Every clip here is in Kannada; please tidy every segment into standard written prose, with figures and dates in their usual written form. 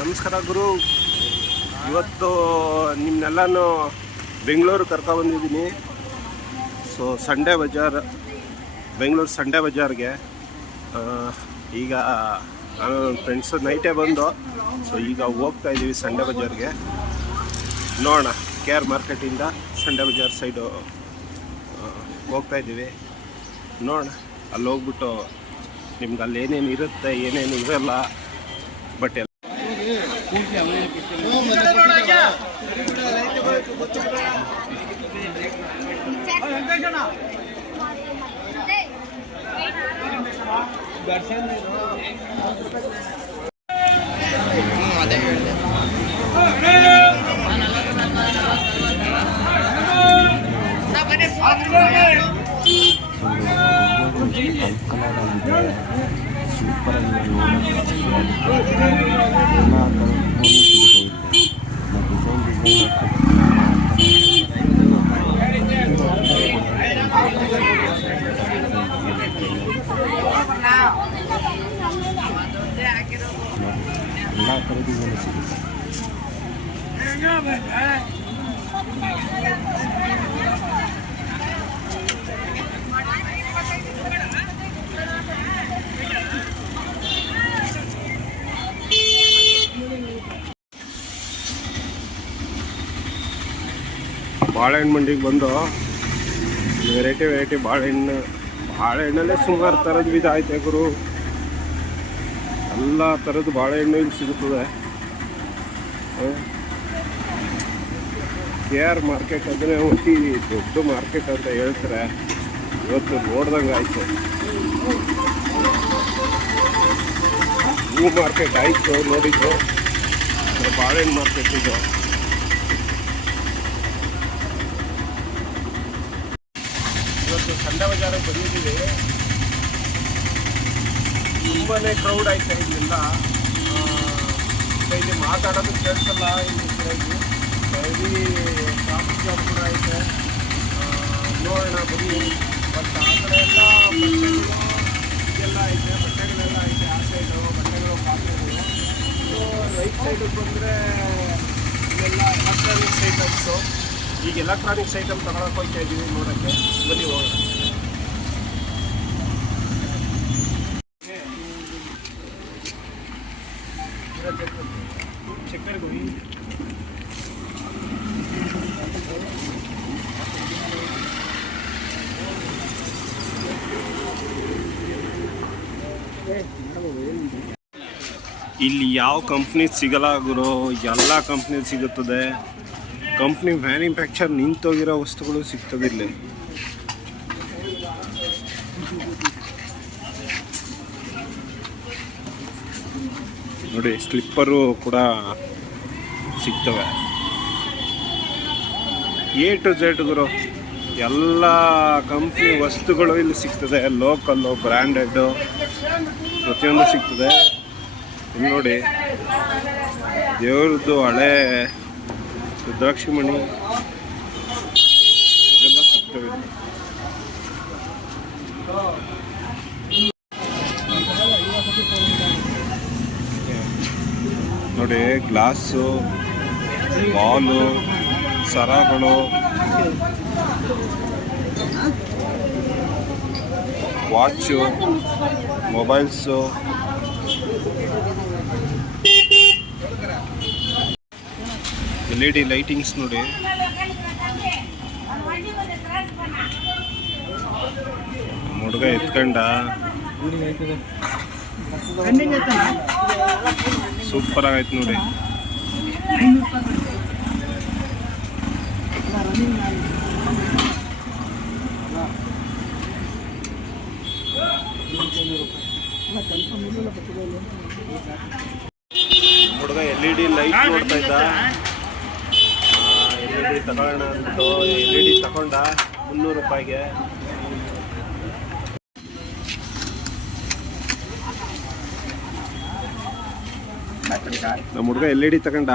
ನಮಸ್ಕಾರ ಗುರು. ಇವತ್ತು ನಿಮ್ಮನ್ನೆಲ್ಲನೂ ಬೆಂಗಳೂರು ಕರ್ಕೊಬಂದಿದ್ದೀನಿ. So Sunday Bazaar, Bengaluru Sunday ಬಜಾರ್ಗೆ ಈಗ ನಾನು ನನ್ನ ಫ್ರೆಂಡ್ಸು ನೈಟೇ ಬಂದು ಸೊ ಈಗ ಹೋಗ್ತಾ ಇದ್ದೀವಿ ಸಂಡೇ ಬಜಾರ್ಗೆ. ನೋಡೋಣ, ಕೆ ಆರ್ ಮಾರ್ಕೆಟಿಂದ ಸಂಡೇ ಬಜಾರ್ ಸೈಡು ಹೋಗ್ತಾಯಿದ್ದೀವಿ. ನೋಡೋಣ, ಅಲ್ಲಿ ಹೋಗ್ಬಿಟ್ಟು ನಿಮ್ಗೆ ಅಲ್ಲಿ ಏನೇನು ಇರುತ್ತೆ ಏನೇನು ಇರೋಲ್ಲ ಬಟ್ ಎಲ್ಲ ಬಾಳೆಹಣ್ಣು ಮಂಡಿಗೆ ಬಂದು ವೆರೈಟಿ ಬಾಳೆಹಣ್ಣಲ್ಲೇ ಸುಮಾರು ಥರದ ವಿಧ ಐತೆ ಗುರು. ಎಲ್ಲ ಥರದ್ದು ಬಾಳೆಹಣ್ಣು ಇಲ್ಲಿ ಸಿಗುತ್ತದೆ. ಕೆ ಆರ್ ಮಾರ್ಕೆಟ್ ಅಂದರೆ ಅತಿ ದೊಡ್ಡ ಮಾರ್ಕೆಟ್ ಅಂತ ಹೇಳ್ತಾರೆ. ಇವತ್ತು ನೋಡ್ದಂಗೆ ಆಯಿತು, ಹೂ ಮಾರ್ಕೆಟ್ ಆಯಿತು ನೋಡಿದ್ದು. ಬಾಳೆಹಣ್ಣು ಮಾರ್ಕೆಟ್ ಇದು. ಇವತ್ತು ಸಂಡೇ ಬಜಾರಿಗೆ ಬಂದಿದ್ದೀವಿ. ತುಂಬಾ ಕ್ರೌಡ್ ಐತೆ ಇಲ್ಲೆಲ್ಲ. ಇಲ್ಲಿ ಮಾತಾಡೋದು ಕೇಳಿಸಲ್ಲ. ಇಲ್ಲಿ ಹೆವಿ ಟ್ರಾಫಿಕ್ ಜಾಮ್ ಕೂಡ ಐತೆ. ನೋಡೋಣ ಬನ್ನಿ. ಬಟ್ ಆ ಕಡೆ ಎಲ್ಲ ಬಟ್ಟೆಗಳು ಇದೆಲ್ಲ ಐತೆ, ಬಟ್ಟೆಗಳೆಲ್ಲ ಐತೆ. ಆ ಸೈಡು ಬಟ್ಟೆಗಳು, ಪಾತ್ರೆಗಳು. ಸೊ ರೈಟ್ ಸೈಡಿಗೆ ಬಂದರೆ ಇಲ್ಲೆಲ್ಲ ಎಲೆಕ್ಟ್ರಾನಿಕ್ಸ್ ಐಟಮ್ಸು. ಈಗ ಎಲೆಕ್ಟ್ರಾನಿಕ್ಸ್ ಐಟಮ್ ತಗೊಳಕ್ಕೆ ಹೋಗ್ತಾ ಇದ್ದೀವಿ ನೋಡೋಕ್ಕೆ. ಬನ್ನಿ ಹೋಗೋಣ. ಇಲ್ಲಿ ಯಾವ ಕಂಪ್ನಿ ಸಿಗಲ್ಲ ಗುರು, ಎಲ್ಲ ಕಂಪ್ನಿ ಸಿಗುತ್ತದೆ. ಕಂಪ್ನಿ ಮ್ಯಾನುಫ್ಯಾಕ್ಚರ್ ನಿಂತೋಗಿರೋ ವಸ್ತುಗಳು ಸಿಗ್ತದೆ ಇಲ್ಲಿ. ನೋಡಿ, ಸ್ಲಿಪ್ಪರು ಕೂಡ ಸಿಗ್ತವೆ. ಎ ಟು ಝೆಡ್ ಗುರು, ಎಲ್ಲ ಕಂಪ್ನಿ ವಸ್ತುಗಳು ಇಲ್ಲಿ ಸಿಗ್ತದೆ. ಲೋಕಲ್ಲು, ಬ್ರ್ಯಾಂಡೆಡ್ಡು ಪ್ರತಿಯೊಂದು ಸಿಗ್ತದೆ. ಇಲ್ಲಿ ನೋಡಿ, ದೇವ್ರದ್ದು ಹಳೆ ರುದ್ರಾಕ್ಷಿ ಮಣಿ ಇದೆಲ್ಲ ಸಿಗ್ತವೆ. ನೋಡಿ, ಗ್ಲಾಸು, ಬಾಲು, ಸರಗಳು, ವಾಚು, ಮೊಬೈಲ್ಸು, LED ಲೈಟಿಂಗ್ಸ್ ನೋಡಿ. ಹುಡುಗ ಎತ್ಕೊಂಡ ಸೂಪರ್ ಆಗೈತೆ ನೋಡಿ. ಹುಡುಗ LED ಲೈಟ್ ನೋಡ್ತಾ ಇದ್ದ. LED ತಗೊಳ್ಳೋಣ ಅಂದ್ಬಿಟ್ಟು LED ತಗೊಂಡ 300 ರೂಪಾಯಿಗೆ. ನಮ್ಮ ಹುಡುಗ LED ತಗೊಂಡ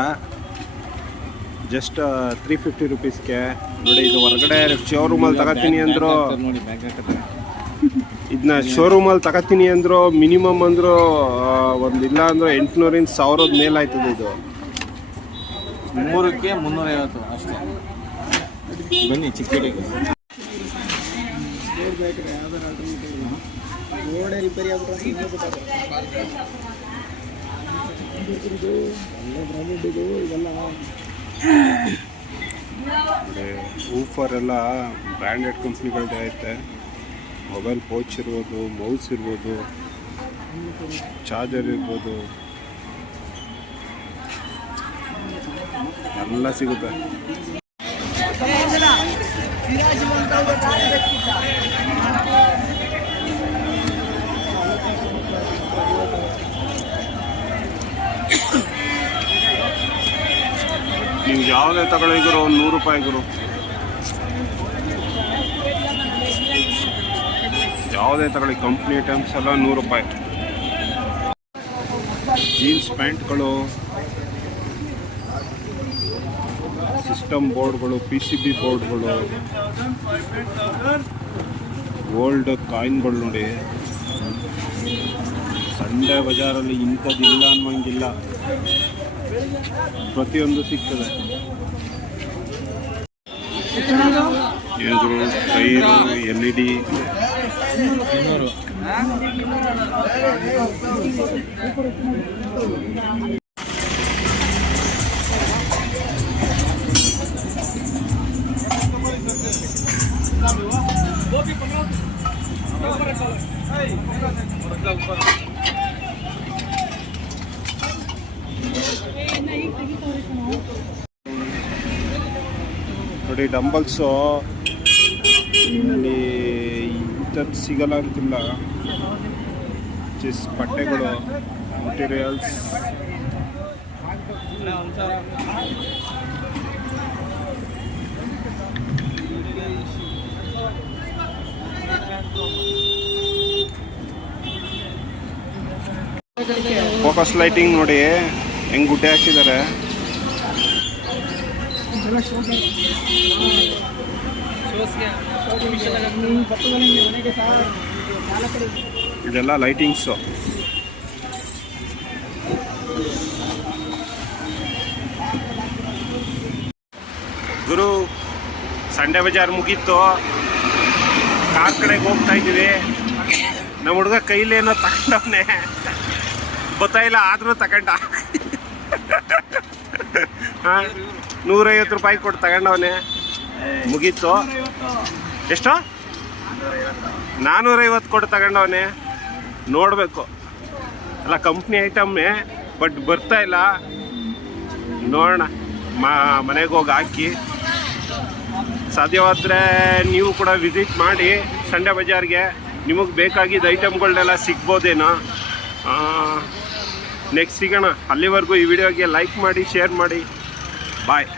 ಜಸ್ಟ್ 350 ರೂಪೀಸ್ಗೆ. ನೋಡಿ, ಇದು ಹೊರಗಡೆ ಶೋರೂಮಲ್ಲಿ ತಗೋತೀನಿ ಅಂದರು. ಇದು ಇದನ್ನ ಶೋರೂಮಲ್ಲಿ ತಗೋತೀನಿ ಅಂದರು ಮಿನಿಮಮ್ ಅಂದರು ಒಂದಿಲ್ಲ ಅಂದ್ರೆ 800ರಿಂದ 1000 ಮೇಲೆ ಆಯ್ತದೆ ಇದು. 3ಕ್ಕೆ 350 ಅಷ್ಟೇ. ಬನ್ನಿ ಚಿಕ್ಕಡಿಗೆ ಊಫರ್ ಎಲ್ಲ ಬ್ರ್ಯಾಂಡೆಡ್ ಕಂಪ್ನಿಗಳದ್ದು ಐತೆ. ಮೊಬೈಲ್ ಪೌಚ್ ಇರ್ಬೋದು, ಮೌಸ್ ಇರ್ಬೋದು, ಚಾರ್ಜರ್ ಇರ್ಬೋದು, ಎಲ್ಲ ಸಿಗುತ್ತೆ. ನೀವು ಯಾವುದೇ ತಗೊಳ್ಳಿ ಗುರು, 100 ರೂಪಾಯಿ ಗುರು. ಯಾವುದೇ ತಗೊಳ್ಳಿ ಕಂಪ್ನಿ ಐಟಮ್ಸ್ ಎಲ್ಲ 100 ರೂಪಾಯಿ. ಜೀನ್ಸ್ ಪ್ಯಾಂಟ್ಗಳು, ಸಿಸ್ಟಮ್ ಬೋರ್ಡ್ಗಳು, PCB ಬೋರ್ಡ್ಗಳು, ಗೋಲ್ಡ್ ಕಾಯಿನ್ಗಳು ನೋಡಿ. ಸಂಡೆ ಬಜಾರಲ್ಲಿ ಇಂಥದ್ದಿಲ್ಲ ಅನ್ನೋಂಗಿಲ್ಲ, ಪ್ರತಿಯೊಂದು ಸಿಗ್ತದೆ. ಎದುರು ಟೈರು, LED, ನೋಡಿ ಡಂಬಲ್ಸು ಇಲ್ಲಿ ಇಂಥದ್ದು ಸಿಗಲ್ಲ ಅಂತಿಲ್ಲ. ಚೆಸ್ ಬಟ್ಟೆಗಳು, ಮೆಟೀರಿಯಲ್ಸ್, ಫೋಕಸ್ ಲೈಟಿಂಗ್ ನೋಡಿ ಹೆಂಗ್ ಗುಡ್ಡೆ ಹಾಕಿದ್ದಾರೆ. ಇದೆಲ್ಲ ಲೈಟಿಂಗ್ಸು. ಗುರು ಸಂಡೆ ಬಜಾರ್ ಮುಗೀತು, ಕಾರ್ ಕಡೆಗೆ ಹೋಗ್ತಾ ಇದ್ದೀವಿ. ನಮ್ಮ ಹುಡುಗ ಕೈಲೇನೋ ತಗೊಂಡವನೆ, ಗೊತ್ತಾಯಿಲ್ಲ ಆದರೂ ತಗೊಂಡ. 150 ರೂಪಾಯಿ ಕೊಟ್ಟು ತಗೊಂಡವನೆ. ಮುಗೀತು. ಎಷ್ಟು? 450 ಕೊಟ್ಟು ತಗೊಂಡವನೆ. ನೋಡಬೇಕು, ಅಲ್ಲ ಕಂಪ್ನಿ ಐಟಮ್ಮೇ, ಬಟ್ ಬರ್ತಾ ಇಲ್ಲ. ನೋಡೋಣ, ಮನೆಗೆ ಹೋಗಿ ಹಾಕಿ. ಸಾಧ್ಯವಾದರೆ ನೀವು ಕೂಡ ವಿಸಿಟ್ ಮಾಡಿ ಸಂಡೆ ಬಜಾರ್ಗೆ. ನಿಮಗೆ ಬೇಕಾಗಿದ್ದ ಐಟಮ್ಗಳನ್ನೆಲ್ಲ ಸಿಗ್ಬೋದೇನೋ. ನೆಕ್ಸ್ಟ್ ಸಿಗೋಣ. ಅಲ್ಲಿವರೆಗೂ ಈ ವಿಡಿಯೋಗೆ ಲೈಕ್ ಮಾಡಿ, ಶೇರ್ ಮಾಡಿ. ಬಾಯ್.